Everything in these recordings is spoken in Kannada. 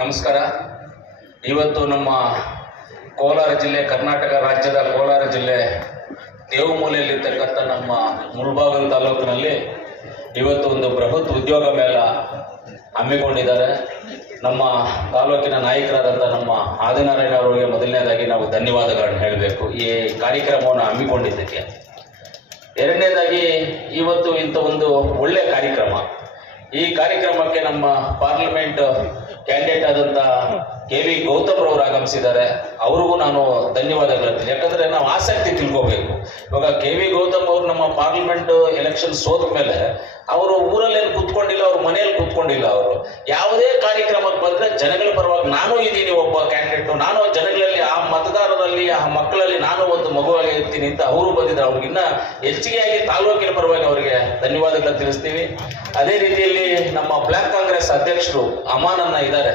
ನಮಸ್ಕಾರ. ಇವತ್ತು ನಮ್ಮ ಕೋಲಾರ ಜಿಲ್ಲೆ, ಕರ್ನಾಟಕ ರಾಜ್ಯದ ಕೋಲಾರ ಜಿಲ್ಲೆ ದೇವಮೂಲೆಯಲ್ಲಿರ್ತಕ್ಕಂಥ ನಮ್ಮ ಮುಳಬಾಗಲ್ ತಾಲೂಕಿನಲ್ಲಿ ಇವತ್ತು ಒಂದು ಬೃಹತ್ ಉದ್ಯೋಗ ಮೇಳ ಹಮ್ಮಿಕೊಂಡಿದ್ದಾರೆ. ನಮ್ಮ ತಾಲೂಕಿನ ನಾಯಕರಾದಂಥ ನಮ್ಮ ಆದಿನಾರಾಯಣ ಅವರಿಗೆ ಮೊದಲನೇದಾಗಿ ನಾವು ಧನ್ಯವಾದಗಳನ್ನು ಹೇಳಬೇಕು. ಈ ಕಾರ್ಯಕ್ರಮವನ್ನು ಹಮ್ಮಿಕೊಂಡಿದ್ದಕ್ಕೆ. ಎರಡನೇದಾಗಿ ಇವತ್ತು ಇಂಥ ಒಂದು ಒಳ್ಳೆ ಕಾರ್ಯಕ್ರಮ. ಈ ಕಾರ್ಯಕ್ರಮಕ್ಕೆ ನಮ್ಮ ಪಾರ್ಲಿಮೆಂಟ್ ಕ್ಯಾಂಡಿಡೇಟ್ ಆದಂತ ಕೆ ವಿ ಗೌತಮ್ ರವರು ಆಗಮಿಸಿದ್ದಾರೆ. ಅವ್ರಿಗೂ ನಾನು ಧನ್ಯವಾದಗಳು ಯಾಕಂದ್ರೆ ನಾವು ಆಸಕ್ತಿ ತಿಳ್ಕೋಬೇಕು. ಇವಾಗ ಕೆ ವಿ ಗೌತಮ್ ಅವರು ನಮ್ಮ ಪಾರ್ಲಿಮೆಂಟ್ ಎಲೆಕ್ಷನ್ ಸೋತ ಮೇಲೆ ಅವರು ಊರಲ್ಲೇನು ಕೂತ್ಕೊಂಡಿಲ್ಲ, ಅವ್ರ ಮನೆಯಲ್ಲಿ ಕೂತ್ಕೊಂಡಿಲ್ಲ ಅವರು. ಯಾವುದೇ ಕಾರ್ಯಕ್ರಮಕ್ಕೆ ಬಂದ್ರೆ ಜನಗಳ ಪರವಾಗಿ ನಾನು ಇದ್ದೀನಿ ಒಬ್ಬ ಕ್ಯಾಂಡಿಡೇಟ್ ನಾನು ಜನಗಳಲ್ಲಿ, ಆ ಮತದಾರರಲ್ಲಿ, ಆ ಮಕ್ಕಳಲ್ಲಿ ನಾನು ಒಂದು ಮಗುವಾಗಿ ಇರ್ತೀನಿ ಅಂತ ಅವರು ಬಂದಿದ್ದಾರೆ ಅವ್ರಿಗಿನ್ನ ಹೆಚ್ಚಿಗೆಯಾಗಿ ತಾಲೂಕಿನ ಪರವಾಗಿ ಅವರಿಗೆ ಧನ್ಯವಾದಗಳು ತಿಳಿಸ್ತೀವಿ. ಅದೇ ರೀತಿಯಲ್ಲಿ ನಮ್ಮ ಬ್ಲಾಕ್ ಕಾಂಗ್ರೆಸ್ ಅಧ್ಯಕ್ಷರು ಅಮಾನನ್ನ ಇದ್ದಾರೆ.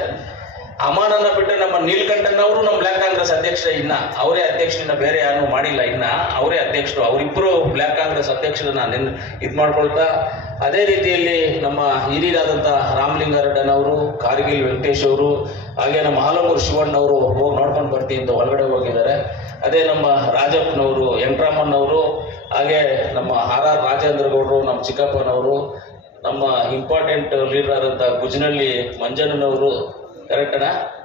ಅಮಾನನ್ನ ಬಿಟ್ಟರೆ ನಮ್ಮ ನೀಲ್ಕಂಠನ್ ಅವರು ನಮ್ಮ ಬ್ಲಾಕ್ ಕಾಂಗ್ರೆಸ್ ಅಧ್ಯಕ್ಷ ಇನ್ನ. ಅವರೇ ಅಧ್ಯಕ್ಷರನ್ನ ಬೇರೆ ಯಾರು ಮಾಡಿಲ್ಲ. ಇನ್ನ ಅವರೇ ಅಧ್ಯಕ್ಷರು. ಅವರಿಬ್ಬರು ಬ್ಲಾಕ್ ಕಾಂಗ್ರೆಸ್ ಅಧ್ಯಕ್ಷರನ್ನ ನೆನ್ ಇದು ಮಾಡ್ಕೊಳ್ತಾ ಅದೇ ರೀತಿಯಲ್ಲಿ ನಮ್ಮ ಹಿರಿಯರಾದಂಥ ರಾಮಲಿಂಗಾರೆಡ್ಡನ್ ಅವರು ಕಾರ್ಗಿಲ್ ವೆಂಕಟೇಶ್ ಅವರು, ಹಾಗೆ ನಮ್ಮ ಹಾಲಮೂರು ಶಿವಣ್ಣ ಅವರು ಹೋಗಿ ನೋಡ್ಕೊಂಡು ಬರ್ತೀನಿ ಅಂತ ಒಳಗಡೆ ಹೋಗಿದ್ದಾರೆ. ಅದೇ ನಮ್ಮ ರಾಜಪ್ಪನವರು ವೆಂಕಟರಾಮಣ್ಣವರು ಹಾಗೆ ನಮ್ಮ ಆರ್ ಆರ್ ರಾಜೇಂದ್ರ ಗೌಡರು ನಮ್ಮ ಚಿಕ್ಕಪ್ಪನವರು, ನಮ್ಮ ಇಂಪಾರ್ಟೆಂಟ್ ಲೀಡರ್ ಆದಂಥ ಗುಜನಳ್ಳಿ ಮಂಜಣ್ಣನವರು. ಕರೆಕ್ಟನಾ ಕರೆಕ್ಟ್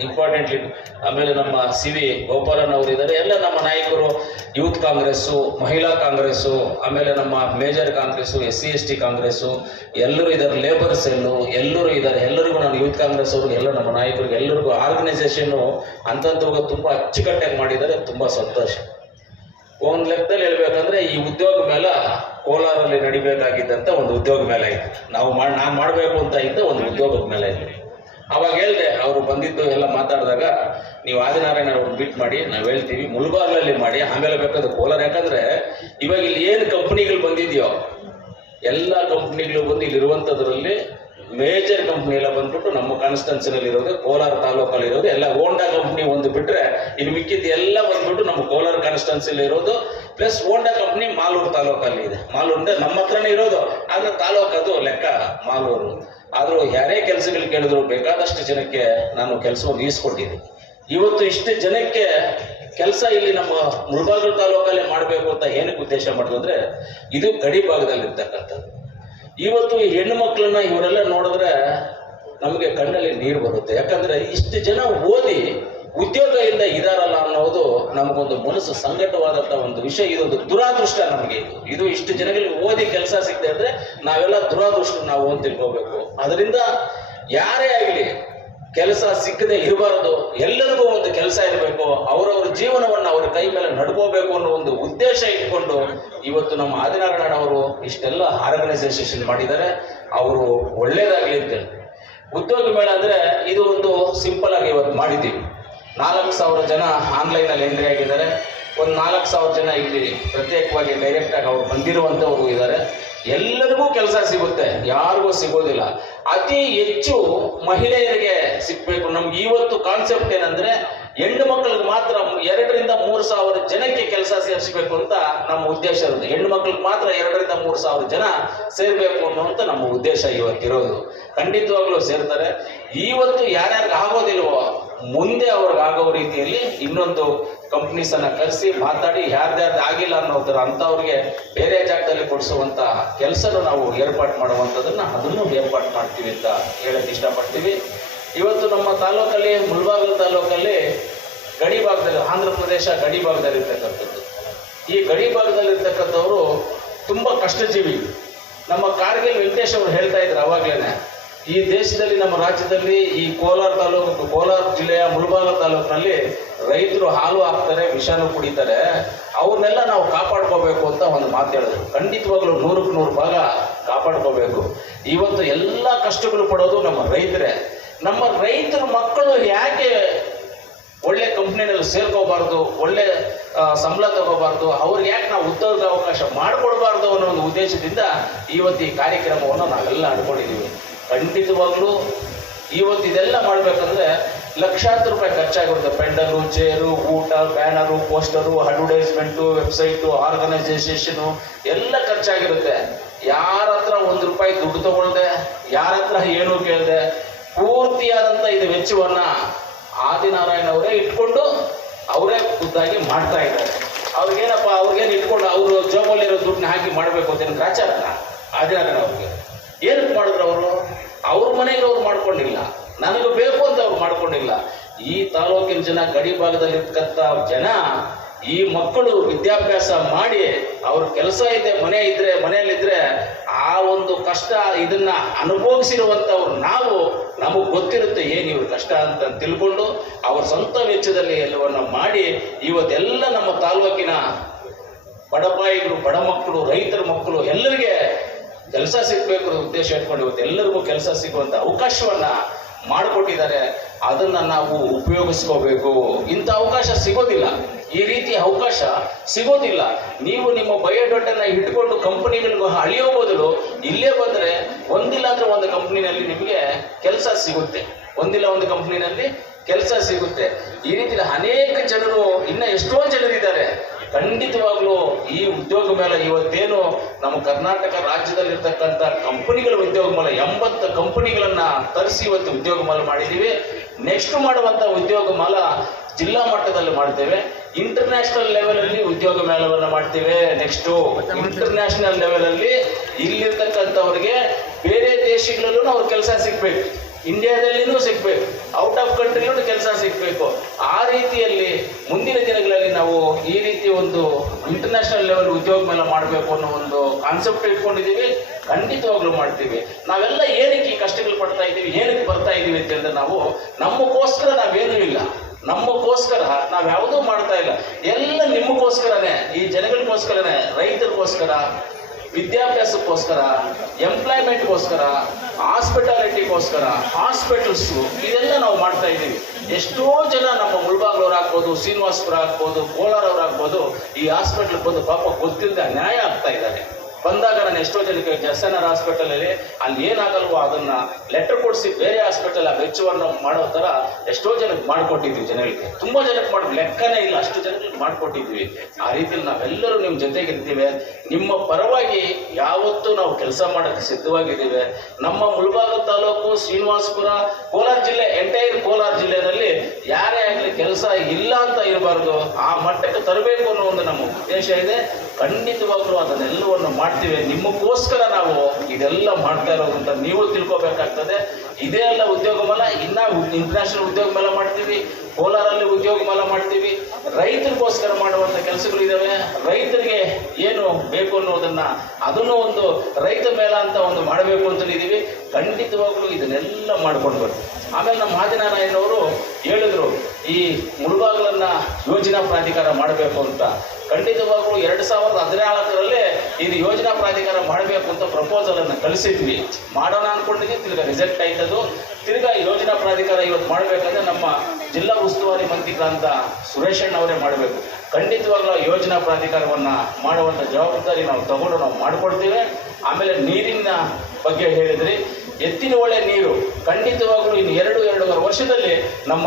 ಇಂಪಾರ್ಟೆಂಟ್ ಲೀಡ್ ಆಮೇಲೆ ನಮ್ಮ ಸಿ ವಿ ಗೋಪಾಲನ್ ಅವರು ಇದ್ದಾರೆ ಎಲ್ಲ ನಮ್ಮ ನಾಯಕರು, ಯೂತ್ ಕಾಂಗ್ರೆಸ್ಸು, ಮಹಿಳಾ ಕಾಂಗ್ರೆಸ್ಸು, ಆಮೇಲೆ ನಮ್ಮ major Congress, S C, S T Congress, ಎಲ್ಲರೂ ಇದ್ದಾರೆ. ಲೇಬರ್ ಸೆಲ್ಲು ಎಲ್ಲರೂ ಇದ್ದಾರೆ. ಎಲ್ಲರಿಗೂ ನಾನು ಯೂತ್ ಕಾಂಗ್ರೆಸ್ ಅವ್ರಿಗೆ ಎಲ್ಲ ನಮ್ಮ ನಾಯಕರಿಗೆ, ಎಲ್ಲರಿಗೂ ಆರ್ಗನೈಸೇಷನ್ನು ಅಂತಂತವಾಗ ತುಂಬ ಅಚ್ಚುಕಟ್ಟಾಗಿ ಮಾಡಿದ್ದಾರೆ. ತುಂಬ ಸಂತೋಷ. ಒಂದು ಲೆಕ್ಕದಲ್ಲಿ ಹೇಳ್ಬೇಕಂದ್ರೆ ಈ ಉದ್ಯೋಗ ಮೇಲ ಕೋಲಾರಲ್ಲಿ ನಡಿಬೇಕಾಗಿದ್ದಂಥ ಒಂದು ಉದ್ಯೋಗ ಮೇಲೆ ಇತ್ತು ನಾವು ಮಾಡಿ ನಾನು ಮಾಡಬೇಕು ಅಂತ ಇದ್ದ ಒಂದು ಉದ್ಯೋಗದ ಮೇಲೆ ಇತ್ತು ಅವಾಗ ಹೇಳಿದೆ, ಅವರು ಬಂದಿದ್ದು ಎಲ್ಲ ಮಾತಾಡಿದಾಗ, ನೀವು ಆದಿನಾರಾಯಣ ಅವ್ರನ್ನ ಬಿಟ್ ಮಾಡಿ, ನಾವು ಹೇಳ್ತೀವಿ ಮುಳುಬಾಗ್ಲಲ್ಲಿ ಮಾಡಿ, ಆಮೇಲೆ ಬೇಕಾದ್ರೆ ಕೋಲಾರ. ಯಾಕಂದ್ರೆ, ಇವಾಗ ಇಲ್ಲಿ ಏನು ಕಂಪ್ನಿಗಳು ಬಂದಿದೆಯೋ, ಎಲ್ಲ ಕಂಪ್ನಿಗಳು ಬಂದು ಇಲ್ಲಿರುವಂಥದ್ರಲ್ಲಿ ಮೇಜರ್ ಕಂಪ್ನಿ ಎಲ್ಲ ಬಂದ್ಬಿಟ್ಟು ನಮ್ಮ ಕಾನ್ಸ್ಟನ್ಸಿನಲ್ಲಿ ಇರೋದು ಕೋಲಾರ ತಾಲೂಕಲ್ಲಿ ಇರೋದು ಎಲ್ಲ ಹೋಂಡಾ ಕಂಪ್ನಿ ಒಂದು ಬಿಟ್ರೆ, ಇನ್ನು ಮಿಕ್ಕಿದ್ದು ಎಲ್ಲ ಬಂದ್ಬಿಟ್ಟು ನಮ್ಮ ಕೋಲಾರ ಕಾನ್ಸ್ಟನ್ಸಿಲಿ ಇರೋದು ಪ್ಲಸ್ ಹೋಂಡಾ ಕಂಪ್ನಿ ಮಾಲೂರು ತಾಲೂಕಲ್ಲಿ ಇದೆ. ಮಾಲೂರು ನಮ್ಮ ಹತ್ರನೇ ಇರೋದು, ಆದ್ರೆ ತಾಲೂಕು ಅದು ಲೆಕ್ಕ ಮಾಲೂರು. ಆದ್ರೂ ಯಾರೇ ಕೆಲಸಗಳು ಕೇಳಿದ್ರು ಬೇಕಾದಷ್ಟು ಜನಕ್ಕೆ ನಾನು ಕೆಲಸವನ್ನು ಈಸ್ಕೊಟ್ಟಿದ್ದೀನಿ ಇವತ್ತು ಇಷ್ಟು ಜನಕ್ಕೆ ಕೆಲಸ ಇಲ್ಲಿ ನಮ್ಮ ಮುಳಬಾಗಿಲು ತಾಲೂಕಲ್ಲಿ ಮಾಡಬೇಕು ಅಂತ ಏನಕ್ಕೆ ಉದ್ದೇಶ ಮಾಡಿದ್ರು ಅಂದರೆ ಇದು ಗಡಿ ಭಾಗದಲ್ಲಿ ಇರ್ತಕ್ಕಂಥದ್ದು. ಇವತ್ತು ಈ ಹೆಣ್ಣು ಮಕ್ಕಳನ್ನ ಇವರೆಲ್ಲ ನೋಡಿದ್ರೆ ನಮಗೆ ಕಣ್ಣಲ್ಲಿ ನೀರು ಬರುತ್ತೆ. ಯಾಕಂದ್ರೆ ಇಷ್ಟು ಜನ ಓದಿ ಉದ್ಯೋಗ ಇಲ್ಲ ಇದಾರಲ್ಲ ಅನ್ನೋದು ನಮಗೊಂದು ಮನಸ್ಸು ಸಂಕಟವಾದಂತ ಒಂದು ವಿಷಯ. ಇದೊಂದು ದುರಾದೃಷ್ಟ ನಮಗೆ. ಇದು ಇದು ಇಷ್ಟು ಜನಗಳಿಗೆ ಓದಿ ಕೆಲಸ ಸಿಗದೆ ಅಂದ್ರೆ ನಾವೆಲ್ಲ ದುರಾದೃಷ್ಟ ನಾವು ಅಂತ ತಿಳ್ಕೋಬೇಕು ಅದರಿಂದ ಯಾರೇ ಆಗಲಿ ಕೆಲಸ ಸಿಕ್ಕದೆ ಇರಬಾರದು, ಎಲ್ಲರಿಗೂ ಒಂದು ಕೆಲಸ ಇರಬೇಕು, ಅವರವರ ಜೀವನವನ್ನು ಅವರ ಕೈ ಮೇಲೆ ನಡ್ಕೋಬೇಕು ಅನ್ನೋ ಒಂದು ಉದ್ದೇಶ ಇಟ್ಕೊಂಡು ಇವತ್ತು ನಮ್ಮ ಆದಿನಾರಾಯಣ ಅವರು ಇಷ್ಟೆಲ್ಲ ಆರ್ಗನೈಸೇಷನ್ ಮಾಡಿದ್ದಾರೆ. ಅವರು ಒಳ್ಳೇದಾಗಲಿ ಅಂತೇಳಿ. ಉದ್ಯೋಗ ಮೇಳ ಅಂದ್ರೆ ಇದು ಒಂದು ಸಿಂಪಲ್ ಆಗಿ ಇವತ್ತು ಮಾಡಿದ್ದೀವಿ. ನಾಲ್ಕು ಸಾವಿರ ಜನ ಆನ್ಲೈನ್ ಅಲ್ಲಿ ಎಂಟ್ರಿ ಆಗಿದ್ದಾರೆ. ಒಂದು ನಾಲ್ಕು ಸಾವಿರ ಜನ ಇಲ್ಲಿ ಪ್ರತ್ಯೇಕವಾಗಿ ಡೈರೆಕ್ಟ್ ಆಗಿ ಬಂದಿರುವಂಥವರು ಇದ್ದಾರೆ. ಎಲ್ಲರಿಗೂ ಕೆಲಸ ಸಿಗುತ್ತೆ, ಯಾರಿಗೂ ಸಿಗೋದಿಲ್ಲ. ಅತಿ ಹೆಚ್ಚು ಮಹಿಳೆಯರಿಗೆ ಸಿಗ್ಬೇಕು. ನಮ್ಗೆ ಇವತ್ತು ಕಾನ್ಸೆಪ್ಟ್ ಏನಂದ್ರೆ, ಹೆಣ್ಣು ಮಕ್ಕಳಿಗೆ ಮಾತ್ರ ಎರಡರಿಂದ ಮೂರು ಸಾವಿರ ಜನಕ್ಕೆ ಕೆಲಸ ಸೇರಿಸಬೇಕು ಅಂತ ನಮ್ಮ ಉದ್ದೇಶ ಇರುತ್ತೆ. ಹೆಣ್ಣು ಮಕ್ಕಳಿಗೆ ಮಾತ್ರ ಎರಡರಿಂದ ಮೂರು ಸಾವಿರ ಜನ ಸೇರ್ಬೇಕು ಅನ್ನುವಂತ ನಮ್ಮ ಉದ್ದೇಶ ಇವತ್ತಿರೋದು. ಖಂಡಿತವಾಗ್ಲೂ ಸೇರ್ತಾರೆ. ಇವತ್ತು ಯಾರ್ಯಾರಿಗೆ ಆಗೋದಿಲ್ವೋ, ಮುಂದೆ ಅವ್ರಿಗೆ ಆಗೋ ರೀತಿಯಲ್ಲಿ ಇನ್ನೊಂದು ಕಂಪ್ನೀಸ್ ಅನ್ನ ಕರೆಸಿ ಮಾತಾಡಿ ಯಾರ್ದ್ಯಾರ್ದು ಆಗಿಲ್ಲ ಅನ್ನೋದ್ರ ಅಂತವ್ರಿಗೆ ಬೇರೆ ಜಾಗದಲ್ಲಿ ಕೊಡಿಸುವಂತ ಕೆಲಸನೂ ನಾವು ಏರ್ಪಾಟ್ ಮಾಡುವಂಥದ್ದನ್ನ ಅದನ್ನು ಏರ್ಪಾಟ್ ಮಾಡ್ತೀವಿ ಅಂತ ಹೇಳಕ್ ಇಷ್ಟಪಡ್ತೀವಿ. ಇವತ್ತು ನಮ್ಮ ತಾಲೂಕಲ್ಲಿ, ಮುಲ್ಬಾಗಲ್ ತಾಲೂಕಲ್ಲಿ ಗಡಿ ಭಾಗದಲ್ಲಿ, ಆಂಧ್ರ ಪ್ರದೇಶ ಗಡಿ ಭಾಗದಲ್ಲಿ ಇರ್ತಕ್ಕಂಥದ್ದು ಈ ಗಡಿ ಭಾಗದಲ್ಲಿ ಇರ್ತಕ್ಕಂಥವ್ರು ತುಂಬಾ ಕಷ್ಟಜೀವಿ. ನಮ್ಮ ಕಾರ್ಗಿಲ್ ವೆಂಕಟೇಶ್ ಅವರು ಹೇಳ್ತಾ ಇದ್ರು ಅವಾಗ್ಲೇನೆ ಈ ದೇಶದಲ್ಲಿ, ನಮ್ಮ ರಾಜ್ಯದಲ್ಲಿ ಈ ಕೋಲಾರ ತಾಲೂಕು ಕೋಲಾರ ಜಿಲ್ಲೆಯ ಮುಳಬಾಲ ತಾಲೂಕಿನಲ್ಲಿ ರೈತರು ಹಾಲು ಹಾಕ್ತಾರೆ, ವಿಷಾನು ಕುಡಿತಾರೆ. ಅವ್ರನ್ನೆಲ್ಲ ನಾವು ಕಾಪಾಡ್ಕೋಬೇಕು ಅಂತ ಒಂದು ಮಾತು ಹೇಳಿದ್ರು. ಖಂಡಿತವಾಗ್ಲೂ ನೂರಕ್ಕೆ ನೂರು ಭಾಗ ಕಾಪಾಡ್ಕೋಬೇಕು. ಇವತ್ತು ಎಲ್ಲ ಕಷ್ಟಗಳು ಪಡೋದು ನಮ್ಮ ರೈತರೇ. ನಮ್ಮ ರೈತರ ಮಕ್ಕಳು ಯಾಕೆ ಒಳ್ಳೆ ಕಂಪ್ನಿನಲ್ಲಿ ಸೇರ್ಕೋಬಾರ್ದು, ಒಳ್ಳೆ ಸಂಬಳ ತಗೋಬಾರ್ದು ಅವ್ರಿಗೆ ಯಾಕೆ ನಾವು ಉದ್ಯೋಗ ಅವಕಾಶ ಮಾಡಿಕೊಡ್ಬಾರ್ದು ಅನ್ನೋ ಒಂದು ಉದ್ದೇಶದಿಂದ ಇವತ್ತು ಈ ಕಾರ್ಯಕ್ರಮವನ್ನು ನಾವೆಲ್ಲ ಅನ್ಕೊಂಡಿದ್ದೀವಿ ಖಂಡಿತವಾಗ್ಲೂ ಇವತ್ತು ಇದೆಲ್ಲ ಮಾಡ್ಬೇಕಂದ್ರೆ ಲಕ್ಷಾಂತರ ರೂಪಾಯಿ ಖರ್ಚಾಗಿರುತ್ತೆ. ಪೆಂಡಲು, ಚೇರು, ಊಟ, banner, poster, advertisement, website, organisation ಎಲ್ಲ ಖರ್ಚಾಗಿರುತ್ತೆ. ಯಾರ ಹತ್ರ ಒಂದು ರೂಪಾಯಿ ದುಡ್ಡು ತಗೊಳ್ದೆ, ಯಾರ ಹತ್ರ ಏನು ಕೇಳದೆ ಪೂರ್ತಿಯಾದಂಥ ಇದು ವೆಚ್ಚವನ್ನ ಆದಿನಾರಾಯಣ ಅವರೇ ಇಟ್ಕೊಂಡು ಅವರೇ ಖುದ್ದಾಗಿ ಮಾಡ್ತಾ ಇದ್ದಾರೆ. ಅವ್ರಿಗೇನಪ್ಪ, ಅವ್ರಿಗೇನು ಇಟ್ಕೊಂಡು ಅವರು ಜೋಬಲ್ಲಿರೋ ದುಡ್ಡನ್ನ ಹಾಕಿ ಮಾಡಬೇಕು ಅಂತ ಏನು ಗ್ರಾಚಾರನ? ಆದಿನಾರಾಯಣ ಅವ್ರಿಗೆ. ಏನಕ್ಕೆ ಮಾಡಿದ್ರು ಅವರು? ಅವ್ರ ಮನೆಗೆ ಅವ್ರು ಮಾಡ್ಕೊಂಡಿಲ್ಲ. ನನಗೆ ಬೇಕು ಅಂತ ಅವ್ರು ಮಾಡ್ಕೊಂಡಿಲ್ಲ. ಈ ತಾಲೂಕಿನ ಜನ, ಗಡಿ ಭಾಗದಲ್ಲಿ ಇರ್ತಕ್ಕಂಥ ಜನ, ಈ ಮಕ್ಕಳು ವಿದ್ಯಾಭ್ಯಾಸ ಮಾಡಿ ಅವ್ರ ಕೆಲಸ ಇದೆ, ಮನೆ ಇದ್ರೆ ಮನೆಯಲ್ಲಿದ್ದರೆ ಆ ಒಂದು ಕಷ್ಟ, ಇದನ್ನ ಅನುಭವಿಸಿರುವಂತವ್ರು ನಾವು, ನಮಗೆ ಗೊತ್ತಿರುತ್ತೆ ಏನು ಇವ್ರ ಕಷ್ಟ ಅಂತ ತಿಳ್ಕೊಂಡು ಅವ್ರ ಸ್ವಂತ ವೆಚ್ಚದಲ್ಲಿ ಎಲ್ಲವನ್ನ ಮಾಡಿ ಇವತ್ತೆಲ್ಲ ನಮ್ಮ ತಾಲೂಕಿನ ಬಡಪಾಯಿಗಳು ಬಡ ಮಕ್ಕಳು, ರೈತರ ಮಕ್ಕಳು ಎಲ್ಲರಿಗೆ ಕೆಲಸ ಸಿಗ್ಬೇಕು ಅನ್ನೋ ಉದ್ದೇಶ ಇಟ್ಕೊಂಡು ಇವತ್ತು ಎಲ್ಲರಿಗೂ ಕೆಲಸ ಸಿಗುವಂತ ಅವಕಾಶವನ್ನ ಮಾಡಿಕೊಟ್ಟಿದ್ದಾರೆ. ಅದನ್ನ ನಾವು ಉಪಯೋಗಿಸ್ಕೋಬೇಕು. ಇಂಥ ಅವಕಾಶ ಸಿಗೋದಿಲ್ಲ. ಈ ರೀತಿ ಅವಕಾಶ ಸಿಗೋದಿಲ್ಲ. ನೀವು ನಿಮ್ಮ ಬಯೋಡಾಟನ್ನ ಇಟ್ಕೊಂಡು ಕಂಪನಿಗಳಿಗೂ ಅಳಿಯೋ ಬದಲು ಇಲ್ಲೇ ಬಂದ್ರೆ ಒಂದಿಲ್ಲ ಅಂದ್ರೆ ಒಂದು ಕಂಪ್ನಿನಲ್ಲಿ ನಿಮಗೆ ಕೆಲಸ ಸಿಗುತ್ತೆ. ಒಂದಿಲ್ಲ ಒಂದು ಕಂಪ್ನಿನಲ್ಲಿ ಕೆಲಸ ಸಿಗುತ್ತೆ. ಈ ರೀತಿ ಅನೇಕ ಜನರು, ಇನ್ನ ಎಷ್ಟೋ ಜನರಿದ್ದಾರೆ. ಖಂಡಿತವಾಗ್ಲೂ ಈ ಉದ್ಯೋಗ ಮೇಲೆ ಇವತ್ತೇನು ನಮ್ಮ ಕರ್ನಾಟಕ ರಾಜ್ಯದಲ್ಲಿರ್ತಕ್ಕಂಥ ಕಂಪನಿಗಳ ಉದ್ಯೋಗ ಮೇಲೆ, ಎಂಬತ್ತು ಕಂಪನಿಗಳನ್ನ ತರಿಸಿ ಇವತ್ತು ಉದ್ಯೋಗ ಮೇಳ ಮಾಡಿದ್ದೀವಿ. ನೆಕ್ಸ್ಟ್ ಮಾಡುವಂತ ಉದ್ಯೋಗ ಮಾಲ ಜಿಲ್ಲಾ ಮಟ್ಟದಲ್ಲಿ ಮಾಡ್ತೇವೆ. ಇಂಟರ್ನ್ಯಾಷನಲ್ ಲೆವೆಲ್ ಅಲ್ಲಿ ಉದ್ಯೋಗ ಮೇಳವನ್ನ ಮಾಡ್ತೇವೆ ನೆಕ್ಸ್ಟ್ ಇಂಟರ್ನ್ಯಾಷನಲ್ ಲೆವೆಲ್ ಅಲ್ಲಿ ಇಲ್ಲಿರ್ತಕ್ಕಂಥವ್ರಿಗೆ ಬೇರೆ ದೇಶಗಳಲ್ಲೂ ಅವ್ರ ಕೆಲಸ ಸಿಗ್ಬೇಕು. ಇಂಡಿಯಾದಲ್ಲಿನೂ ಸಿಗ್ಬೇಕು. ಔಟ್ ಆಫ್ ಕಂಟ್ರಿಲೂ ಕೆಲಸ ಸಿಗ್ಬೇಕು. ಆ ರೀತಿಯಲ್ಲಿ ಮುಂದಿನ ದಿನಗಳಲ್ಲಿ ನಾವು ಈ ರೀತಿ ಒಂದು ಇಂಟರ್ನ್ಯಾಷನಲ್ ಲೆವೆಲ್ ಉದ್ಯೋಗ ಮೇಲೆ ಮಾಡಬೇಕು ಅನ್ನೋ ಒಂದು ಕಾನ್ಸೆಪ್ಟ್ ಇಟ್ಕೊಂಡಿದ್ದೀವಿ. ಖಂಡಿತವಾಗ್ಲೂ ಮಾಡ್ತೀವಿ. ನಾವೆಲ್ಲ ಏನಕ್ಕೆ ಈ ಕಷ್ಟಗಳು ಪಡ್ತಾ ಇದ್ದೀವಿ, ಏನಕ್ಕೆ ಬರ್ತಾ ಇದ್ದೀವಿ ಅಂತ ಹೇಳಿದ್ರೆ ನಾವು ನಮಗೋಸ್ಕರ ನಾವೇನೂ ಇಲ್ಲ. ನಮಗೋಸ್ಕರ, ನಾವು ಯಾವುದೂ ಮಾಡ್ತಾ ಇಲ್ಲ. ಎಲ್ಲ ನಿಮಗೋಸ್ಕರನೇ, ಈ ಜನಗಳಿಗೋಸ್ಕರನೇ, ರೈತರಿಗೋಸ್ಕರ ವಿದ್ಯಾಭ್ಯಾಸಕ್ಕೋಸ್ಕರ ಎಂಪ್ಲಾಯ್ಮೆಂಟ್ಗೋಸ್ಕರ ಹಾಸ್ಪಿಟಾಲಿಟಿಗೋಸ್ಕರ ಹಾಸ್ಪಿಟಲ್ಸ್ ಇದೆಲ್ಲ ನಾವು ಮಾಡ್ತಾ ಇದ್ದೀವಿ. ಎಷ್ಟೋ ಜನ ನಮ್ಮ ಮುಳ್ಬಾಗ್ಲವ್ರು ಆಗ್ಬೋದು, ಶ್ರೀನಿವಾಸಪುರ ಆಗ್ಬೋದು, ಕೋಲಾರವ್ರು ಆಗ್ಬೋದು, ಈ ಹಾಸ್ಪಿಟ್ಲ್ಗೆ ಬಂದು ಪಾಪ ಗೊತ್ತಿಲ್ಲದೆ ನ್ಯಾಯ ಆಗ್ತಾ ಇದ್ದಾರೆ. ಬಂದಾಗ ನಾನು ಎಷ್ಟೋ ಜನಕ್ಕೆ ಆರ್ ಹಾಸ್ಪಿಟಲ್ ಅಲ್ಲಿ ಅಲ್ಲಿ ಏನಾಗಲ್ವೋ ಅದನ್ನ ಲೆಟರ್ ಕೊಡಿಸಿ ಬೇರೆ ಹಾಸ್ಪಿಟಲ್ ಆ ವೆಚ್ಚವನ್ನು ಮಾಡೋ ತರ ಎಷ್ಟೋ ಜನಕ್ಕೆ ಮಾಡಿಕೊಟ್ಟಿದ್ವಿ ಜನಗಳಿಗೆ. ತುಂಬಾ ಜನಕ್ಕೆ ಮಾಡಿ, ಲೆಕ್ಕನೇ ಇಲ್ಲ, ಅಷ್ಟು ಜನಕ್ಕೆ ಮಾಡಿಕೊಟ್ಟಿದ್ವಿ. ಆ ರೀತಿಯಲ್ಲಿ ನಾವೆಲ್ಲರೂ ನಿಮ್ಮ ಜೊತೆಗಿರ್ತೀವಿ ನಿಮ್ಮ ಪರವಾಗಿ ಯಾವತ್ತೂ ನಾವು ಕೆಲಸ ಮಾಡಕ್ಕೆ ಸಿದ್ಧವಾಗಿದ್ದೀವಿ. ನಮ್ಮ ಮುಳಬಾಗ ತಾಲೂಕು, ಶ್ರೀನಿವಾಸಪುರ, ಕೋಲಾರ ಜಿಲ್ಲೆ ಎಂಟೈರ್ ಕೋಲಾರ ಜಿಲ್ಲೆಯಲ್ಲಿ ಯಾರೇ ಆಗಲಿ ಕೆಲಸ ಇಲ್ಲ ಅಂತ ಇರಬಾರ್ದು. ಆ ಮಟ್ಟಕ್ಕೆ ತರಬೇಕು ಅನ್ನೋ ಒಂದು ನಮ್ಮ ಉದ್ದೇಶ ಇದೆ. ಖಂಡಿತವಾಗ್ಲೂ ಅದನ್ನೆಲ್ಲವನ್ನು ಮಾಡ್ತೀವಿ. ನಿಮಗೋಸ್ಕರ ನಾವು ಇದೆಲ್ಲ ಮಾಡ್ತಾ ಇರೋದು ಅಂತ ನೀವು ತಿಳ್ಕೊಬೇಕಾಗ್ತದೆ. ಇದೇ ಅಲ್ಲ ಉದ್ಯೋಗ ಮೇಳ ಇನ್ನ ಇಂಟರ್ನ್ಯಾಷನಲ್ ಉದ್ಯೋಗ ಮೇಳ ಮಾಡ್ತೀವಿ. ಕೋಲಾರಲ್ಲಿ ಉದ್ಯೋಗ ಮೇಳ ಮಾಡ್ತೀವಿ. ರೈತರಿಗೋಸ್ಕರ ಮಾಡುವಂತ ಕೆಲಸಗಳು ಇದಾವೆ ರೈತರಿಗೆ ಏನು ಬೇಕು ಅನ್ನೋದನ್ನ ಅದನ್ನು ಒಂದು ರೈತ ಮೇಳ ಅಂತ ಒಂದು ಮಾಡಬೇಕು ಅಂತ ಇದೀವಿ ಖಂಡಿತವಾಗ್ಲೂ ಇದನ್ನೆಲ್ಲ ಮಾಡ್ಕೊಂಡು ಬರ್ತೀವಿ ಆಮೇಲೆ ನಮ್ಮ ಆದಿನಾರಾಯಣವರು ಹೇಳಿದ್ರು, ಈ ಮುಳುಬಾಗ್ಲನ್ನ ಯೋಜನಾ ಪ್ರಾಧಿಕಾರ ಮಾಡಬೇಕು ಅಂತ. ಖಂಡಿತವಾಗ್ಲೂ ಎರಡ್ ಸಾವಿರದ ಹದಿನಾಲ್ಕರಲ್ಲೇ ಇದು ಯೋಜನಾ ಪ್ರಾಧಿಕಾರ ಮಾಡಬೇಕು ಅಂತ ಪ್ರಪೋಸಲ್ ಅನ್ನು ಕಳಿಸಿದ್ವಿ. ಮಾಡೋಣ ಅನ್ಕೊಂಡಿದ್ವಿ ತಿರ್ಗಾ ರಿಜೆಕ್ಟ್ ಆಯ್ತದು. ತಿರ್ಗಾ ಯೋಜನಾ ಪ್ರಾಧಿಕಾರ ಇವತ್ತು ಮಾಡಬೇಕಂದ್ರೆ ನಮ್ಮ ಜಿಲ್ಲಾ ಉಸ್ತುವಾರಿ ಮಂತ್ರಿಗಳಂತ ಸುರೇಶ್ ಅಣ್ಣ ಅವರೇ ಮಾಡಬೇಕು. ಖಂಡಿತವಾಗ್ಲೂ ಯೋಜನಾ ಪ್ರಾಧಿಕಾರವನ್ನ ಮಾಡುವಂತ ಜವಾಬ್ದಾರಿ ನಾವು ತಗೊಂಡು ನಾವು ಮಾಡ್ಕೊಳ್ತೀವಿ. ಆಮೇಲೆ ನೀರಿನ ಬಗ್ಗೆ ಹೇಳಿದ್ರಿ. ಎತ್ತಿನ ಒಳ್ಳೆ ನೀರು ಖಂಡಿತವಾಗ್ಲೂ ಇನ್ನು ಎರಡು, ಎರಡೂವರೆ ವರ್ಷದಲ್ಲಿ ನಮ್ಮ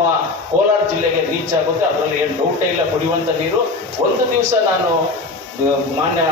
ಕೋಲಾರ ಜಿಲ್ಲೆಗೆ ರೀಚ್ ಆಗುತ್ತೆ. ಅದರಲ್ಲಿ ಏನು ಡೌಟೇ ಇಲ್ಲ ಕುಡಿಯುವಂಥ ನೀರು. ಒಂದು ದಿವಸ ನಾನು ಮಾನ್ಯ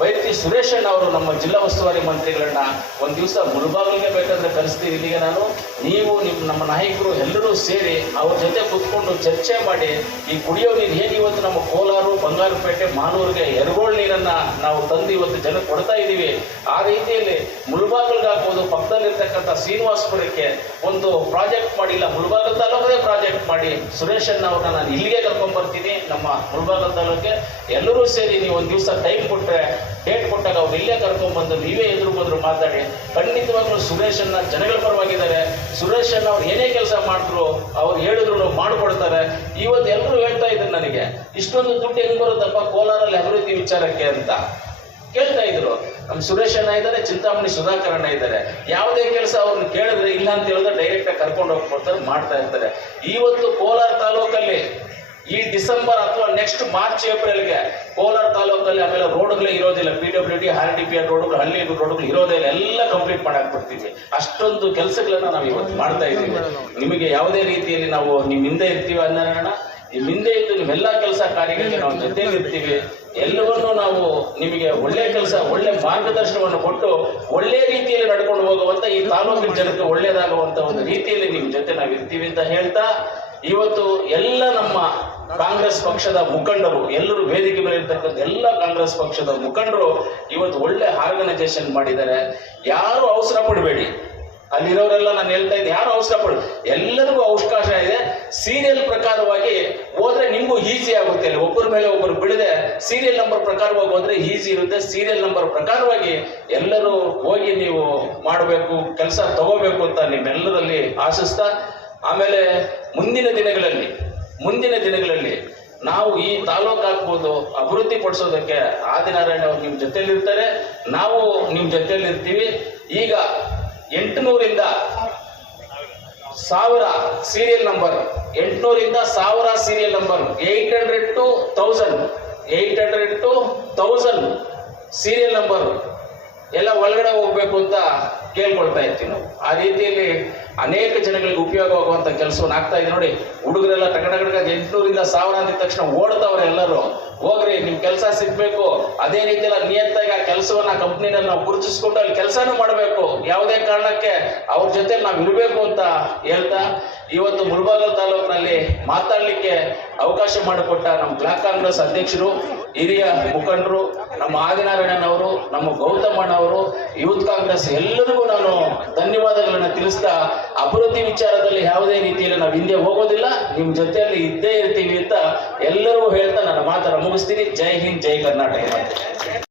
ಬೈರತಿ ಸುರೇಶಣ್ಣ ಅವರು ನಮ್ಮ ಜಿಲ್ಲಾ ಉಸ್ತುವಾರಿ ಮಂತ್ರಿಗಳನ್ನ ಒಂದು ದಿವಸ ಮುಳುಬಾಗಿಲಿಗೆ ಬೇಕಾದ್ರೆ ಕರೆಸ್ತೀವಿ. ಇಲ್ಲಿಗೆ ನಾನು, ನೀವು ನಿಮ್ಮ ನಮ್ಮ ನಾಯಕರು ಎಲ್ಲರೂ ಸೇರಿ ಅವ್ರ ಜೊತೆ ಕೂತ್ಕೊಂಡು ಚರ್ಚೆ ಮಾಡಿ ಈ ಕುಡಿಯೋ ನೀರು ಹೇಗೆ ಇವತ್ತು ನಮ್ಮ ಕೋಲಾರ, ಬಂಗಾರಪೇಟೆ, ಮಾನೂರಿಗೆ ಎರಗೋಳ್ ನೀರನ್ನ ನಾವು ತಂದು ಇವತ್ತು ಜನಕ್ಕೆ ಕೊಡ್ತಾ ಇದ್ದೀವಿ ಆ ರೀತಿಯಲ್ಲಿ ಮುಳುಬಾಗಿಲ್ಗೆ ಹಾಕೋದು ಪಕ್ಕದಲ್ಲಿರ್ತಕ್ಕಂಥ ಶ್ರೀನಿವಾಸಪುರಕ್ಕೆ ಒಂದು ಪ್ರಾಜೆಕ್ಟ್ ಮಾಡಿಲ್ಲ ಮುಳುಬಾಗಲ್ ತಾಲೂಕೇ ಪ್ರಾಜೆಕ್ಟ್ ಮಾಡಿ ಸುರೇಶ್ ಅಣ್ಣ ಅವ್ರನ್ನ ನಾನು ಇಲ್ಲಿಗೆ ಕರ್ಕೊಂಡ್ ಬರ್ತೀನಿ. ನಮ್ಮ ಮುಳುಬಾಗಲ್ ತಾಲೂಕೆ ಎಲ್ಲರೂ ಸೇರಿ ನೀವು ಒಂದು ದಿವಸ ಟೈಮ್ ಕೊಟ್ಟರೆ ಡೇಟ್ ಕೊಟ್ಟಾಗ ಅವ್ರು ಇಲ್ಲೇ ಕರ್ಕೊಂಡ್ ಬಂದು ನೀವೇ ಎದುರು ಬಂದ್ರು ಮಾತಾಡಿ, ಖಂಡಿತವಾಗ್ಲೂ ಸುರೇಶ್ ಅಣ್ಣ ಜನಗಳ ಪರವಾಗಿದ್ದಾರೆ. ಸುರೇಶ್ ಅಣ್ಣ ಅವ್ರು ಏನೇ ಕೆಲಸ ಮಾಡಿದ್ರು ಅವ್ರು ಹೇಳಿದ್ರು ಮಾಡಿಕೊಡ್ತಾರೆ. ಇವತ್ತು ಎಲ್ಲರೂ ಹೇಳ್ತಾ ಇದ್ರು ನನಗೆ, ಇಷ್ಟೊಂದು ದುಡ್ಡು ಹೆಂಗ್ ಬರುತ್ತಪ್ಪ ಕೋಲಾರಲ್ಲಿ ಅಭಿವೃದ್ಧಿ ವಿಚಾರಕ್ಕೆ ಅಂತ. ಕೇಳ್ತಾ ಇದ್ರು. ನಮ್ಮ ಸುರೇಶ್ ಅಣ್ಣ ಇದ್ದಾರೆ, ಚಿಂತಾಮಣಿ ಸುಧಾಕರ್ ಅಣ್ಣ ಇದ್ದಾರೆ. ಯಾವುದೇ ಕೆಲಸ ಅವ್ರನ್ನ ಕೇಳಿದ್ರೆ ಇಲ್ಲ ಅಂತ ಹೇಳಿದ್ರೆ ಡೈರೆಕ್ಟ್ ಆಗಿ ಕರ್ಕೊಂಡು ಹೋಗ್ಬಿಡ್ತಾರೆ, ಮಾಡ್ತಾ ಇರ್ತಾರೆ. ಇವತ್ತು ಕೋಲಾರ ತಾಲೂಕಲ್ಲಿ ಈ ಡಿಸೆಂಬರ್ ಅಥವಾ ನೆಕ್ಸ್ಟ್ ಮಾರ್ಚ್, ಏಪ್ರಿಲ್ಗೆ ಕೋಲಾರ ತಾಲೂಕಲ್ಲಿ ಆಮೇಲೆ ರೋಡ್ಗಳೇ ಇರೋದಿಲ್ಲ. P W D R D P R ರೋಡ್ಗಳು, ಹಳ್ಳಿ ರೋಡ್ಗಳು ಇರೋದೇ ಎಲ್ಲ ಕಂಪ್ಲೀಟ್ ಮಾಡಕ್ ಬರ್ತೀವಿ ಅಷ್ಟೊಂದು ಕೆಲಸಗಳನ್ನ ನಾವು ಇವತ್ತು ಮಾಡ್ತಾ ಇದ್ದೀವಿ. ನಿಮಗೆ ಯಾವುದೇ ರೀತಿಯಲ್ಲಿ ನಾವು ನಿಮ್ಮ ಹಿಂದೆ ಇರ್ತೀವಿ ಅನ್ನೋಣ ನಿಮ್ಮ ಹಿಂದೆ ಇದ್ದು ನಿಮ್ಮೆಲ್ಲ ಕೆಲಸ ಕಾರ್ಯಗಳಿಗೆ ನಾವು ಜೊತೆ ಇರ್ತೀವಿ. ಎಲ್ಲವನ್ನೂ ನಾವು ನಿಮಗೆ ಒಳ್ಳೆ ಕೆಲಸ, ಒಳ್ಳೆ ಮಾರ್ಗದರ್ಶನವನ್ನು ಕೊಟ್ಟು ಒಳ್ಳೆ ರೀತಿಯಲ್ಲಿ ನಡ್ಕೊಂಡು ಹೋಗುವಂತ ಈ ತಾಲೂಕಿನ ಜನಕ್ಕೆ ಒಳ್ಳೇದಾಗುವಂತ ಒಂದು ರೀತಿಯಲ್ಲಿ ನಿಮ್ಮ ಜೊತೆ ನಾವು ಇರ್ತೀವಿ ಅಂತ ಹೇಳ್ತಾ, ಇವತ್ತು ಎಲ್ಲ ನಮ್ಮ ಕಾಂಗ್ರೆಸ್ ಪಕ್ಷದ ಮುಖಂಡರು, ಎಲ್ಲರೂ ವೇದಿಕೆ ಮೇಲೆ ಇರ್ತಕ್ಕಂಥ ಎಲ್ಲ ಕಾಂಗ್ರೆಸ್ ಪಕ್ಷದ ಮುಖಂಡರು ಇವತ್ತು ಒಳ್ಳೆ ಆರ್ಗನೈಸೇಷನ್ ಮಾಡಿದ್ದಾರೆ. ಯಾರು ಅವಸರ ಪಡಬೇಡಿ. ಅಲ್ಲಿರೋರೆಲ್ಲ ನಾನು ಹೇಳ್ತಾ ಇದ್ದೆ, ಯಾರು ಅವಸರ ಪಡ, ಎಲ್ಲರಿಗೂ ಅವಕಾಶ ಇದೆ. ಸೀರಿಯಲ್ ಪ್ರಕಾರವಾಗಿ ಹೋದ್ರೆ ನಿಮಗೂ ಈಸಿ ಆಗುತ್ತೆ ಅಲ್ಲಿ. ಒಬ್ಬರ ಮೇಲೆ ಒಬ್ಬರು ಬಿಡದೆ ಸೀರಿಯಲ್ ನಂಬರ್ ಪ್ರಕಾರವಾಗಿ ಹೋದ್ರೆ ಈಸಿ ಇರುತ್ತೆ. ಸೀರಿಯಲ್ ನಂಬರ್ ಪ್ರಕಾರವಾಗಿ ಎಲ್ಲರೂ ಹೋಗಿ ನೀವು ಮಾಡಬೇಕು, ಕೆಲಸ ತಗೋಬೇಕು ಅಂತ ನಿಮ್ಮೆಲ್ಲರಲ್ಲಿ ಆಶಿಸ್ತಾ, ಆಮೇಲೆ ಮುಂದಿನ ದಿನಗಳಲ್ಲಿ ಮುಂದಿನ ದಿನಗಳಲ್ಲಿ ನಾವು ಈ ತಾಲೂಕು ಆಗ್ಬೋದು, ಅಭಿವೃದ್ಧಿ ಪಡಿಸೋದಕ್ಕೆ ಆದಿನಾರಾಯಣ ಅವರು ನಿಮ್ಮ ಜೊತೆಲಿ ಇರ್ತಾರೆ ನಾವು ನಿಮ್ಮ ಜೊತೆಲಿ ಇರ್ತೀವಿ ಈಗ ಎಂಟುನೂರಿಂದ ಸಾವಿರ ಸೀರಿಯಲ್ ನಂಬರ್ ಎಂಟುನೂರಿಂದ ಸಾವಿರ serial number eight hundred to thousand eight hundred to thousand serial number ಎಲ್ಲ ಒಳಗಡೆ ಹೋಗ್ಬೇಕು ಅಂತ ಕೇಳ್ಕೊಳ್ತಾ ಇರ್ತೀವಿ ನಾವು. ಆ ರೀತಿಯಲ್ಲಿ ಅನೇಕ ಜನಗಳಿಗೆ ಉಪಯೋಗವಾಗುವಂಥ ಕೆಲಸವನ್ನು ಆಗ್ತಾ ಇದೆ. ನೋಡಿ, ಹುಡುಗರೆಲ್ಲ ಟಗಡಗಡಗ ಎಂಟುನೂರಿಂದ ಸಾವಿರ ಅಂದಿದ ತಕ್ಷಣ ಓಡ್ತಾವ್ರೆ ಎಲ್ಲರೂ. ಹೋಗ್ರಿ, ನಿಮ್ ಕೆಲಸ ಸಿಗ್ಬೇಕು. ಅದೇ ರೀತಿಯಲ್ಲ ನಿಯತ್ತಾಗಿ ಆ ಕೆಲಸವನ್ನ ಕಂಪ್ನಿನ ನಾವು ಗುರುತಿಸ್ಕೊಂಡು ಅಲ್ಲಿ ಕೆಲಸನೂ ಮಾಡಬೇಕು. ಯಾವುದೇ ಕಾರಣಕ್ಕೆ ಅವ್ರ ಜೊತೆ ನಾವು ಇರಬೇಕು ಅಂತ ಹೇಳ್ತಾ ಇವತ್ತು ಮುಳಬಾಗಲ್ ತಾಲೂಕಿನಲ್ಲಿ ಮಾತಾಡ್ಲಿಕ್ಕೆ ಅವಕಾಶ ಮಾಡಿಕೊಟ್ಟ ನಮ್ಮ ಬ್ಲಾಕ್ ಕಾಂಗ್ರೆಸ್ ಅಧ್ಯಕ್ಷರು, ಹಿರಿಯ ಮುಖಂಡರು, ನಮ್ಮ ಆದಿನಾರಾಯಣನವರು ನಮ್ಮ ಗೌತಮಣ್ಣವರು ಯೂತ್ ಕಾಂಗ್ರೆಸ್ ಎಲ್ಲರಿಗೂ ನಾನು ಧನ್ಯವಾದಗಳನ್ನ ತಿಳಿಸ್ತಾ ಅಭಿವೃದ್ಧಿ ವಿಚಾರದಲ್ಲಿ ಯಾವುದೇ ರೀತಿಯಲ್ಲಿ ನಾವು ಹಿಂದೆ ಹೋಗೋದಿಲ್ಲ, ನಿಮ್ ಜೊತೆಯಲ್ಲಿ ಇದ್ದೇ ಇರ್ತೀವಿ ಅಂತ ಎಲ್ಲರಿಗೂ ಹೇಳ್ತಾ ನನ್ನ ಮಾತನ್ನ ಮುಗಿಸ್ತೀನಿ ಜೈ ಹಿಂದ್ ಜೈ ಕರ್ನಾಟಕ